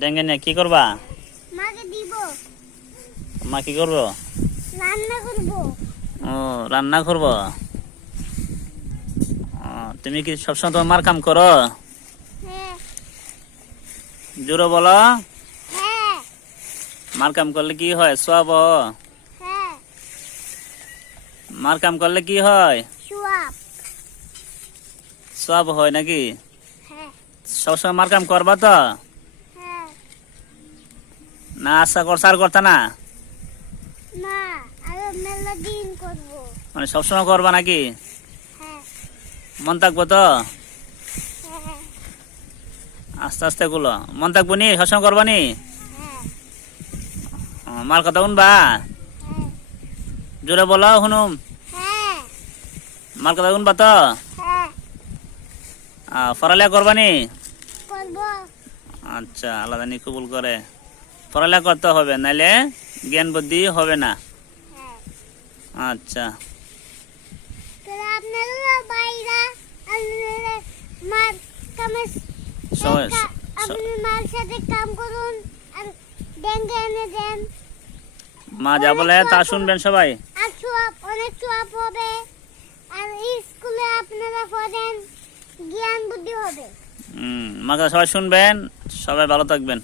ডেঙ্গে নিয়ে কি করবা? মাকে দিব। মা কি করবো? রান্না করব। ও রান্না করবো। তুমি কি সবসময় তোমার মার কাম করো? হ্যাঁ। জোরে বলো। হ্যাঁ। মার কাম করলে কি হয়? সওয়াব। হ্যাঁ। মার কাম করলে কি হয়? সওয়াব। সওয়াব হয় নাকি? হ্যাঁ। সবসময় মার কাম করবা তো? হ্যাঁ। না আশা করছা আর করতা না? না, আরো মেলা দিন করব। মানে সবসময় করবা নাকি? হ্যাঁ। মন থাকবো তো? হ্যাঁ। আস্তে আস্তে গুলো মন থাকবো নি? সবসময় করবা নি? হ্যাঁ। মার কথা শুনবা? হ্যাঁ। জোরে বলো শুনুম। হ্যাঁ। মার কথা শুনবা তো? হ্যাঁ। পড়ালেখা করবা নি? করব। আচ্ছা, আল্লাহ জানি কবুল করে। পড়ালেখা করতে হবে, নাইলে জ্ঞান বুদ্ধি হবে না। হ্যাঁ। আচ্ছা। তাহলে আপনারা বাইরা আপনারা মার কামে সবাই আপনি মার সাথে কাম করুন আর ডেঙ্গে এনে দেন। মা যা বলে তা শুনবেন সবাই। আর সওয়াব, অনেক সওয়াব হবে। আর স্কুলে আপনারা পড়েন, জ্ঞান বুদ্ধি হবে। মার কথা সবাই শুনবেন। সবাই ভালো থাকবেন।